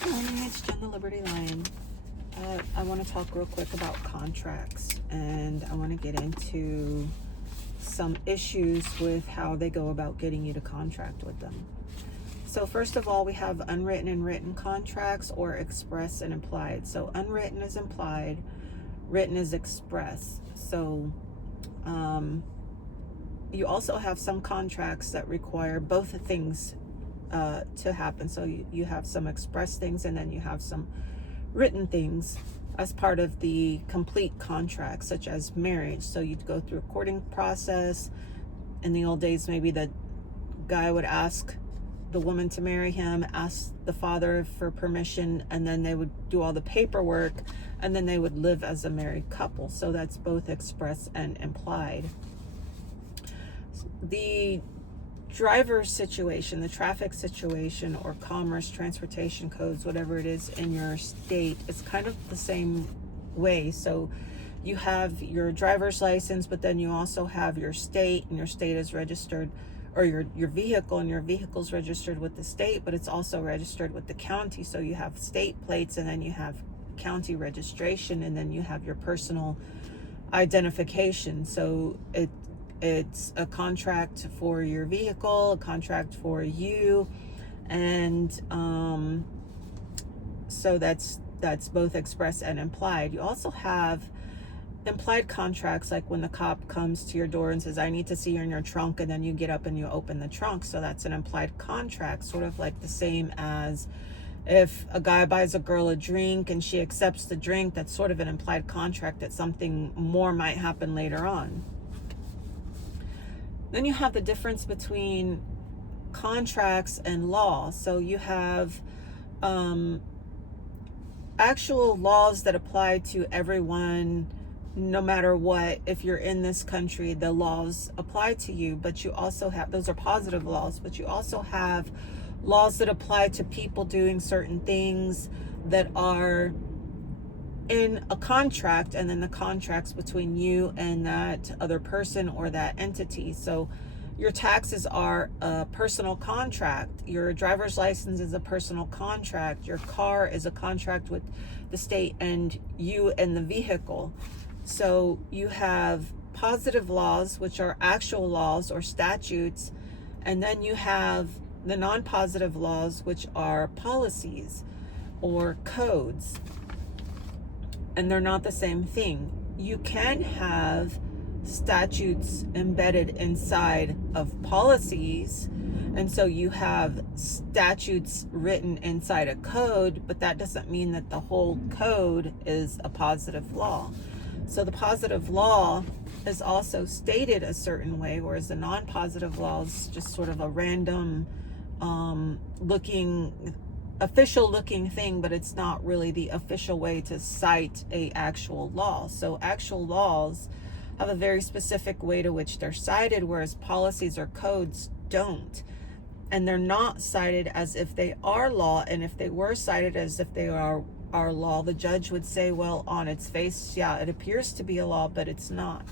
Good morning, it's Jen the Liberty Lion. I want to talk real quick about contracts, and I want to get into some issues with how they go about getting you to contract with them. So first of all, we have unwritten and written contracts, or express and implied. So unwritten is implied, written is express. So you also have some contracts that require both things to happen. So you have some express things, and then you have some written things as part of the complete contract, such as marriage. So you'd go through a courting process. In the old days, maybe the guy would ask the woman to marry him, ask the father for permission, and then they would do all the paperwork, and then they would live as a married couple. So that's both express and implied. The driver situation, the traffic situation, or commerce, transportation codes, whatever it is in your state, it's kind of the same way. So you have your driver's license, but then you also have your state, and your state is registered, or your vehicle, and your vehicle's registered with the state, but it's also registered with the county. So you have state plates, and then you have county registration, and then you have your personal identification. So it's a contract for your vehicle, a contract for you, and so that's both express and implied. You also have implied contracts, like when the cop comes to your door and says, I need to see you in your trunk, and then you get up and you open the trunk. So that's an implied contract, sort of like the same as if a guy buys a girl a drink and she accepts the drink. That's sort of an implied contract that something more might happen later on. Then you have the difference between contracts and law. So you have actual laws that apply to everyone, no matter what. If you're in this country, the laws apply to you, but you also have, those are positive laws, but you also have laws that apply to people doing certain things that are in a contract, and then the contracts between you and that other person or that entity. So your taxes are a personal contract, your driver's license is a personal contract, your car is a contract with the state and you and the vehicle. So you have positive laws, which are actual laws or statutes, and then you have the non-positive laws, which are policies or codes. And they're not the same thing. You can have statutes embedded inside of policies, and so you have statutes written inside a code, but that doesn't mean that the whole code is a positive law. So the positive law is also stated a certain way, whereas the non-positive law is just sort of a random official looking thing, but it's not really the official way to cite a actual law. So actual laws have a very specific way to which they're cited, whereas policies or codes don't. And they're not cited as if they are law. And if they were cited as if they are law, the judge would say, well, on its face, yeah, it appears to be a law, but it's not.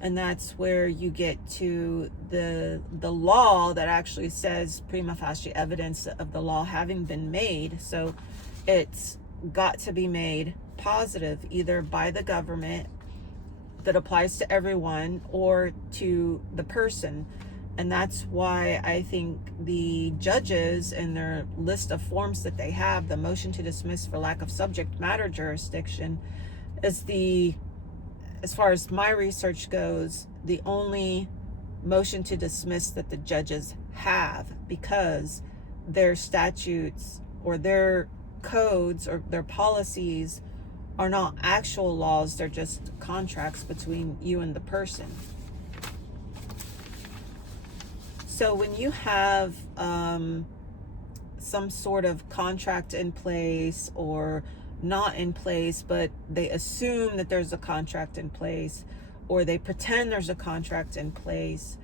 And that's where you get to the law that actually says prima facie evidence of the law having been made. So it's got to be made positive, either by the government, that applies to everyone, or to the person. And that's why I think the judges, in their list of forms that they have, the motion to dismiss for lack of subject matter jurisdiction is as far as my research goes, the only motion to dismiss that the judges have, because their statutes or their codes or their policies are not actual laws. They're just contracts between you and the person. So when you have some sort of contract in place or not in place, but they assume that there's a contract in place, or they pretend there's a contract in place,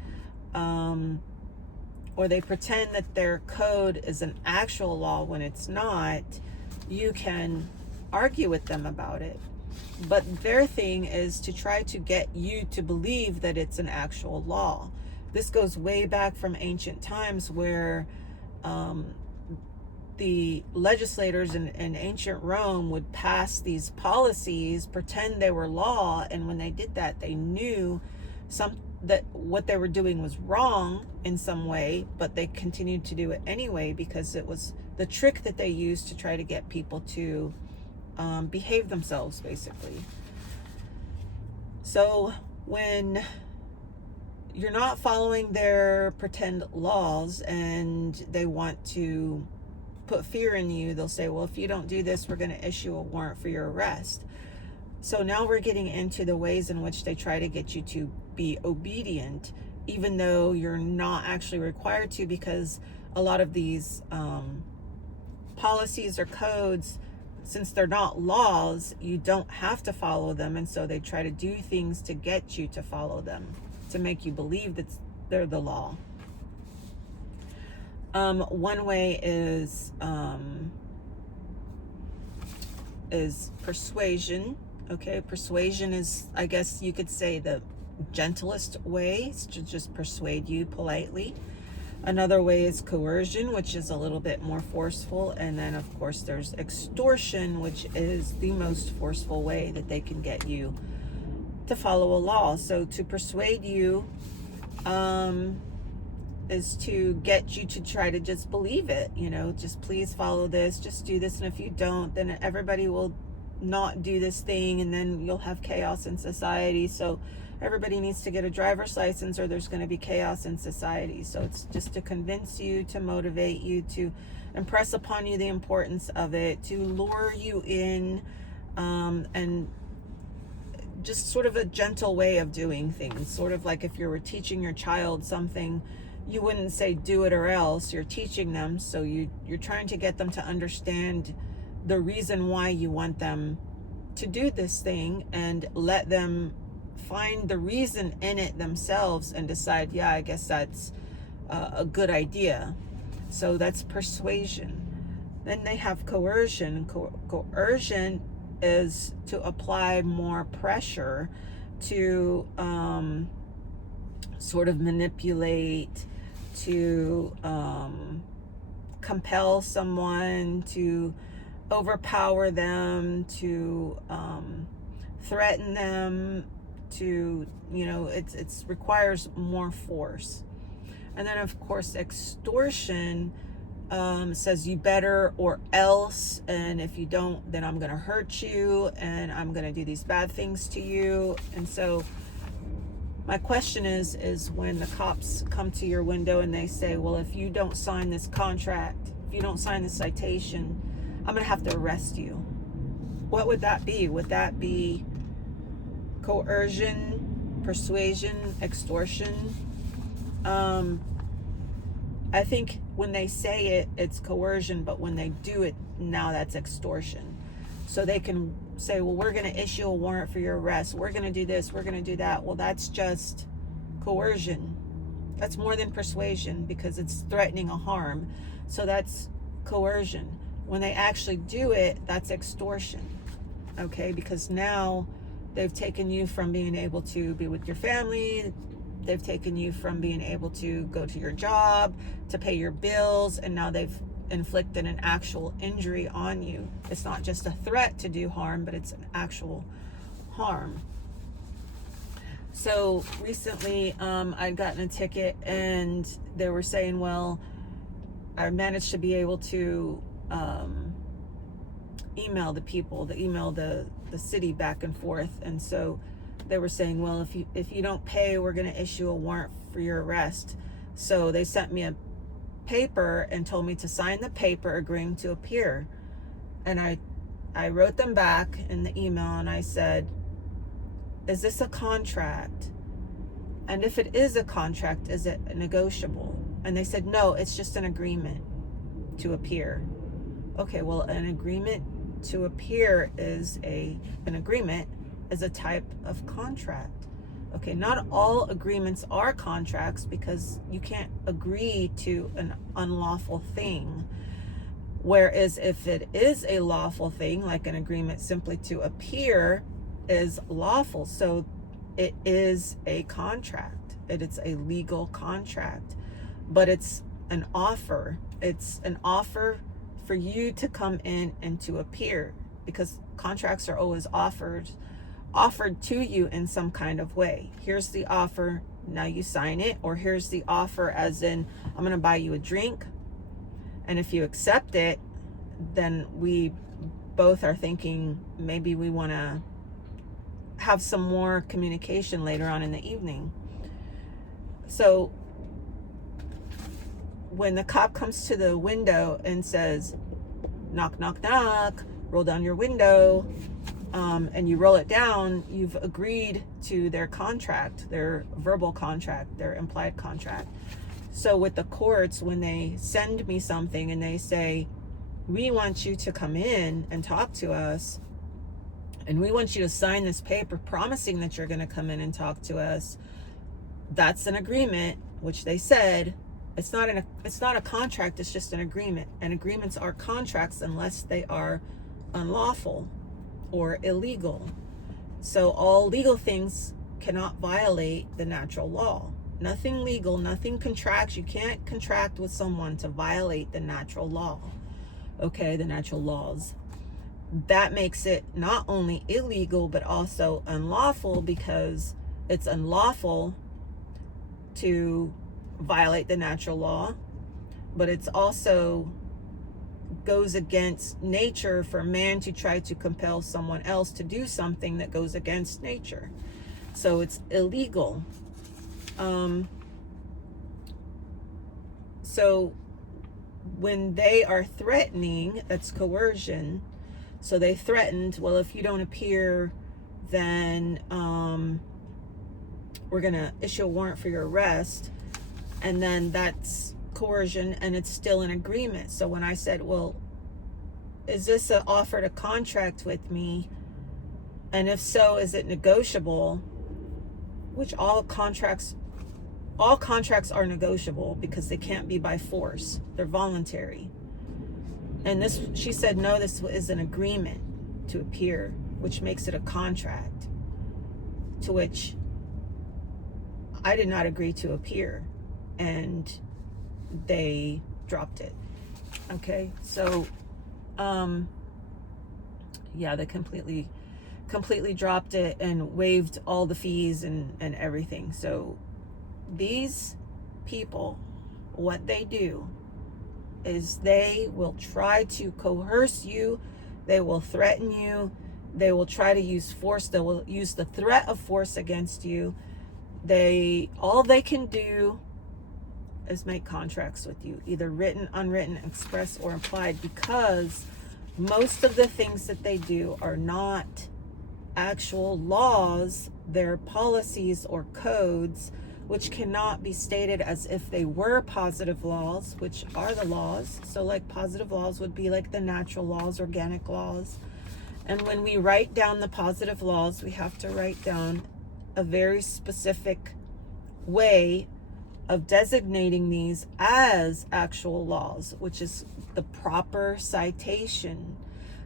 or they pretend that their code is an actual law when it's not, you can argue with them about it. But their thing is to try to get you to believe that it's an actual law. This goes way back from ancient times, where the legislators in ancient Rome would pass these policies, pretend they were law, and when they did that, they knew that what they were doing was wrong in some way, but they continued to do it anyway because it was the trick that they used to try to get people to behave themselves, basically. So when you're not following their pretend laws and they want to put fear in you, they'll say, well, if you don't do this, we're going to issue a warrant for your arrest. So now we're getting into the ways in which they try to get you to be obedient, even though you're not actually required to, because a lot of these policies or codes, since they're not laws, you don't have to follow them. And so they try to do things to get you to follow them, to make you believe that they're the law. One way is persuasion. Okay, persuasion is, I guess you could say, the gentlest way to just persuade you politely. Another way is coercion, which is a little bit more forceful. And then, of course, there's extortion, which is the most forceful way that they can get you to follow a law. So to persuade you is to get you to try to just believe it, just please follow this, just do this. And if you don't, then everybody will not do this thing, and then you'll have chaos in society. So everybody needs to get a driver's license or there's going to be chaos in society. So it's just to convince you, to motivate you, to impress upon you the importance of it, to lure you in, and just sort of a gentle way of doing things. Sort of like if you were teaching your child something, you wouldn't say do it or else. You're teaching them, so you're trying to get them to understand the reason why you want them to do this thing, and let them find the reason in it themselves and decide, yeah, I guess that's a good idea. So that's persuasion. Then they have coercion. Coercion is to apply more pressure, to sort of manipulate, to compel someone, to overpower them, to threaten them, to, it requires more force. And then, of course, extortion says you better or else, and if you don't, then I'm going to hurt you and I'm going to do these bad things to you. And so my question is when the cops come to your window and they say, well, if you don't sign this contract, if you don't sign this citation, I'm going to have to arrest you. What would that be? Would that be coercion, persuasion, extortion? I think when they say it, it's coercion, but when they do it, now that's extortion. So they can say, well, we're going to issue a warrant for your arrest. We're going to do this. We're going to do that. Well, that's just coercion. That's more than persuasion because it's threatening a harm. So that's coercion. When they actually do it, that's extortion. Okay, because now they've taken you from being able to be with your family. They've taken you from being able to go to your job, to pay your bills, and now they've inflicted an actual injury on you. It's not just a threat to do harm, but it's an actual harm. So recently, I'd gotten a ticket and they were saying, well, I managed to be able to email the people, email the city back and forth. And so they were saying, well, if you don't pay, we're going to issue a warrant for your arrest. So they sent me a paper and told me to sign the paper agreeing to appear. And I wrote them back in the email and I said, is this a contract? And if it is a contract, is it negotiable? And they said, no, it's just an agreement to appear. Okay, well, an agreement to appear is an agreement is a type of contract. Okay, not all agreements are contracts because you can't agree to an unlawful thing. Whereas if it is a lawful thing, like an agreement simply to appear is lawful. So it is a contract. It is a legal contract, but it's an offer. It's an offer for you to come in and to appear, because contracts are always offered to you in some kind of way. Here's the offer, now you sign it. Or here's the offer as in, I'm going to buy you a drink, and if you accept it, then we both are thinking maybe we want to have some more communication later on in the evening. So when the cop comes to the window and says, knock, knock, knock, roll down your window, and you roll it down, you've agreed to their contract, their verbal contract, their implied contract. So with the courts, when they send me something and they say, we want you to come in and talk to us, and we want you to sign this paper promising that you're going to come in and talk to us, that's an agreement, which they said it's not a contract, it's just an agreement. And agreements are contracts unless they are unlawful or illegal. So all legal things cannot violate the natural law. Nothing legal, nothing contracts. You can't contract with someone to violate the natural law. Okay, the natural laws. That makes it not only illegal but also unlawful, because it's unlawful to violate the natural law, but it's also goes against nature for man to try to compel someone else to do something that goes against nature. So it's illegal. So when they are threatening, that's coercion. So they threatened, well, if you don't appear, then we're going to issue a warrant for your arrest. And then that's coercion, and it's still an agreement. So when I said, well, is this an offer to contract with me? And if so, is it negotiable? Which all contracts are negotiable, because they can't be by force. They're voluntary. And this, she said, no, this is an agreement to appear, which makes it a contract, to which I did not agree to appear, and they dropped it. Okay, so yeah, they completely dropped it and waived all the fees and everything. So these people, what they do is they will try to coerce you, they will threaten you, they will try to use force, they will use the threat of force against you. All they can do is make contracts with you, either written, unwritten, express, or implied, because most of the things that they do are not actual laws. They're policies or codes, which cannot be stated as if they were positive laws, which are the laws. So like positive laws would be like the natural laws, organic laws. And when we write down the positive laws, we have to write down a very specific way of designating these as actual laws, which is the proper citation.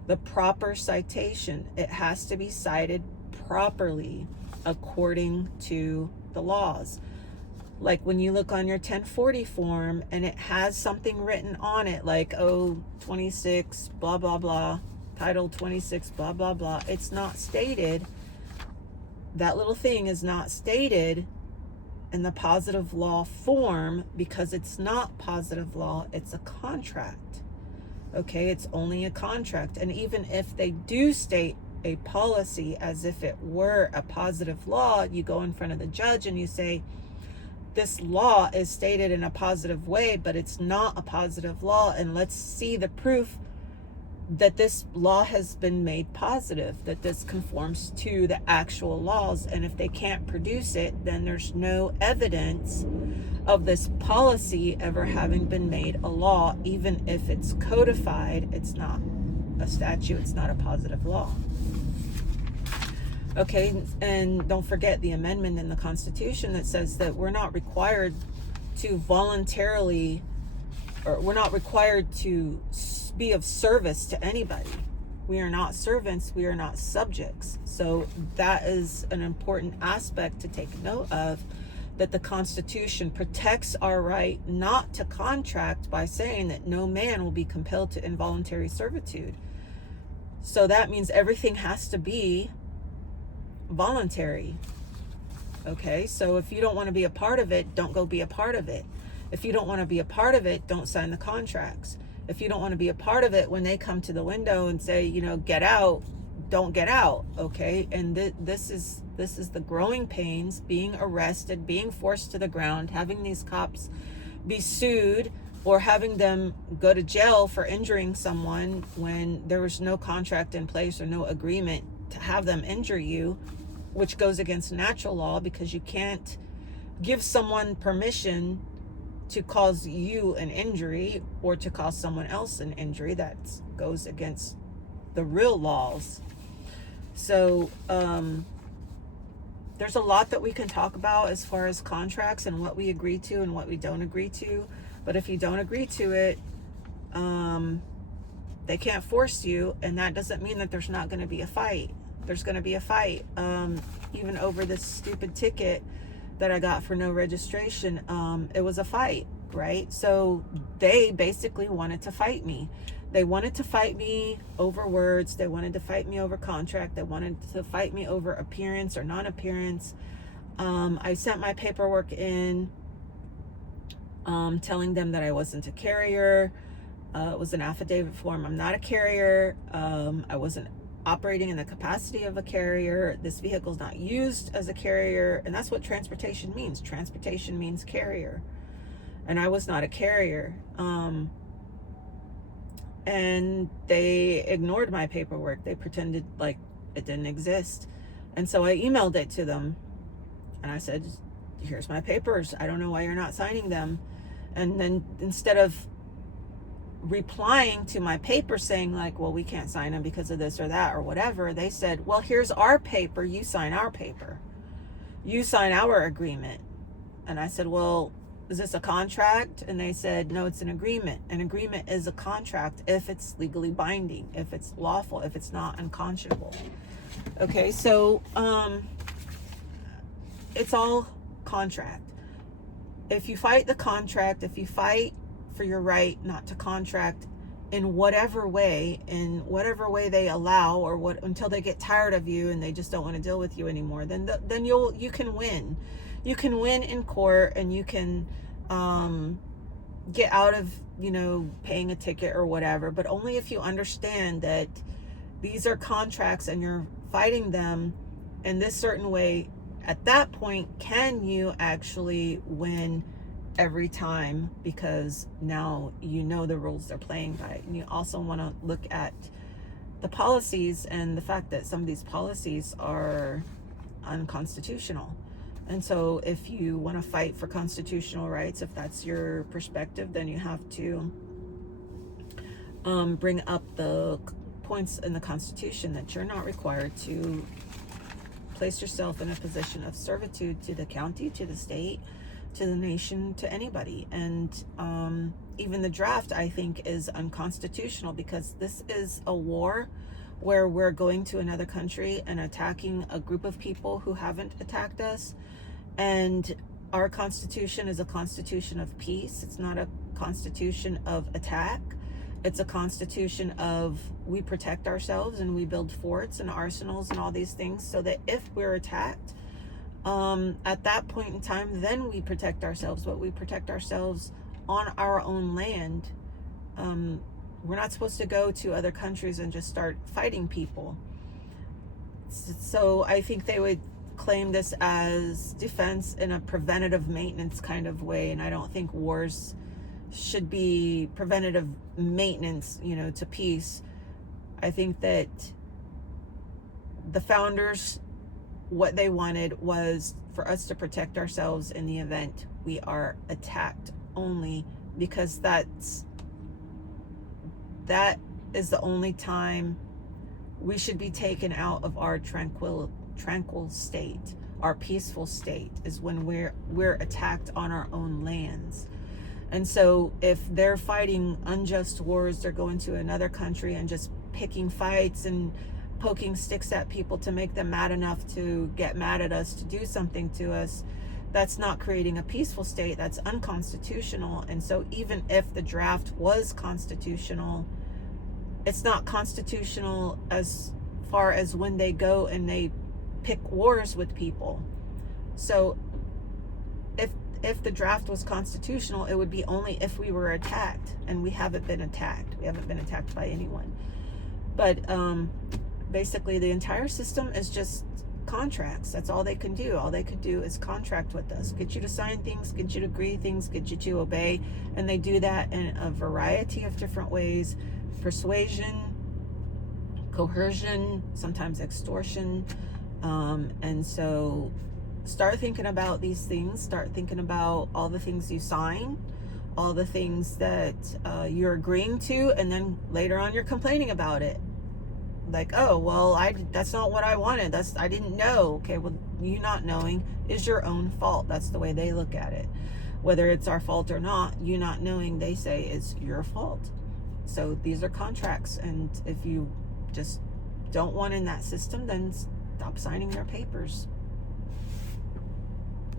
The proper citation, it has to be cited properly according to the laws. Like when you look on your 1040 form and it has something written on it, like, oh, 26, blah, blah, blah, title 26, blah, blah, blah. It's not stated. That little thing is not stated in the positive law form, because it's not positive law, it's a contract. Okay, it's only a contract. And even if they do state a policy as if it were a positive law, you go in front of the judge and you say, this law is stated in a positive way, but it's not a positive law, and let's see the proof that this law has been made positive, that this conforms to the actual laws. And if they can't produce it, then there's no evidence of this policy ever having been made a law. Even if it's codified, it's not a statute, it's not a positive law. Okay, and don't forget the amendment in the Constitution that says that we're not required to voluntarily, or we're not required to be of service to anybody. We are not servants, we are not subjects. So that is an important aspect to take note of, that the Constitution protects our right not to contract by saying that no man will be compelled to involuntary servitude. So that means everything has to be voluntary. Okay, so if you don't want to be a part of it, don't go be a part of it. If you don't want to be a part of it, don't sign the contracts. If you don't want to be a part of it, when they come to the window and say, get out, don't get out. Okay, and this is the growing pains, being arrested, being forced to the ground, having these cops be sued, or having them go to jail for injuring someone when there was no contract in place or no agreement to have them injure you, which goes against natural law, because you can't give someone permission to cause you an injury or to cause someone else an injury. That goes against the real laws. So there's a lot that we can talk about as far as contracts and what we agree to and what we don't agree to. But if you don't agree to it, they can't force you, and that doesn't mean that there's not going to be a fight. There's going to be a fight. Even over this stupid ticket that I got for no registration, it was a fight, right? So they basically wanted to fight me. They wanted to fight me over words. They wanted to fight me over contract. They wanted to fight me over appearance or non-appearance. I sent my paperwork in, telling them that I wasn't a carrier. It was an affidavit form. I'm not a carrier. I wasn't operating in the capacity of a carrier. This vehicle is not used as a carrier. And that's what transportation means. Transportation means carrier. And I was not a carrier. And they ignored my paperwork. They pretended like it didn't exist. And so I emailed it to them. And I said, here's my papers. I don't know why you're not signing them. And then instead of replying to my paper saying like, well, we can't sign them because of this or that or whatever, they said, well, here's our paper. You sign our paper. You sign our agreement. And I said, well, is this a contract? And they said, no, it's an agreement. An agreement is a contract if it's legally binding, if it's lawful, if it's not unconscionable. Okay, so it's all contract. If you fight the contract, if you fight for your right not to contract in whatever way they allow, or what, until they get tired of you and they just don't want to deal with you anymore, then you can win. You can win in court, and you can get out of paying a ticket or whatever, but only if you understand that these are contracts and you're fighting them in this certain way. At that point, can you actually win every time, because now you know the rules they're playing by. And you also want to look at the policies and the fact that some of these policies are unconstitutional. And so if you want to fight for constitutional rights, if that's your perspective, then you have to bring up the points in the Constitution that you're not required to place yourself in a position of servitude to the county, to the state, to the nation, to anybody. And even the draft, I think, is unconstitutional, because this is a war where we're going to another country and attacking a group of people who haven't attacked us. And our Constitution is a constitution of peace. It's not a constitution of attack. It's a constitution of, we protect ourselves and we build forts and arsenals and all these things so that if we're attacked, at that point in time, then we protect ourselves. But we protect ourselves on our own land. We're not supposed to go to other countries and just start fighting people. So I think they would claim this as defense in a preventative maintenance kind of way. And I don't think wars should be preventative maintenance, to peace. I think that the founders, what they wanted was for us to protect ourselves in the event we are attacked, only because that is the only time we should be taken out of our tranquil state. Our peaceful state is when we're attacked on our own lands. And so if they're fighting unjust wars, they're going to another country and just picking fights and poking sticks at people to make them mad enough to get mad at us, to do something to us, that's not creating a peaceful state. That's unconstitutional. And so even if the draft was constitutional, it's not constitutional as far as when they go and they pick wars with people. So if the draft was constitutional, it would be only if we were attacked, and we haven't been attacked. We haven't been attacked by anyone. But basically the entire system is just contracts. That's all they can do. All they could do is contract with us, get you to sign things, get you to agree things, get you to obey. And they do that in a variety of different ways: persuasion, coercion, sometimes extortion. And so start thinking about these things. Start thinking about all the things you sign, all the things that you're agreeing to, and then later on you're complaining about it. Like, oh, well, that's not what I wanted. I didn't know. Okay, well, you not knowing is your own fault. That's the way they look at it. Whether it's our fault or not, you not knowing, they say, is your fault. So these are contracts, and if you just don't want in that system, then stop signing their papers.